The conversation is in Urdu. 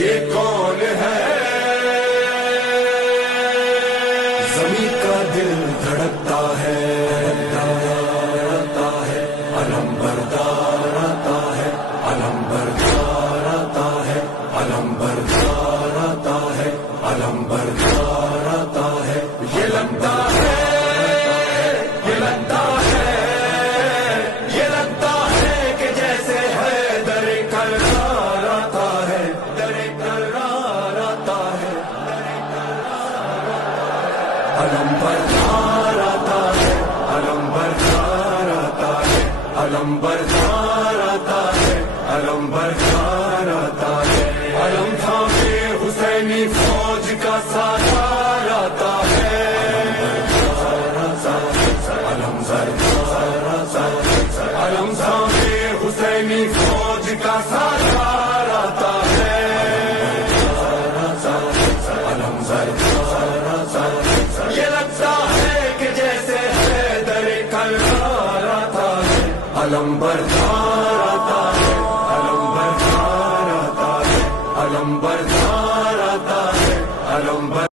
یہ کون ہے؟ زمین کا دل دھڑکتا ہے، علم بردار آتا ہے، علم بردار آتا ہے، علم بردار آتا ہے، علم بردار آتا ہے۔ یہ لگتا ہے، یہ لگتا ہے، یہ لگتا ہے کہ جیسے ہے در کرار آتا ہے، در کرار آتا ہے، علم بردار آتا ہے، علم بردار آتا ہے، علم بردار آتا ہے، علم بردار آتا ہے۔ علم تھامے حسینی فوج کا سالار آتا ہے، علم بردار آتا ہے، علم تھامے حسینی فوج کا سالار آتا ہے، علم بردار آتا ہے۔ یہ لگتا ہے کہ جیسے حیدر کرار آتا ہے، علم بردار آتا ہے، علم بردار آتا ہے، علم بردار آتا ہے، علم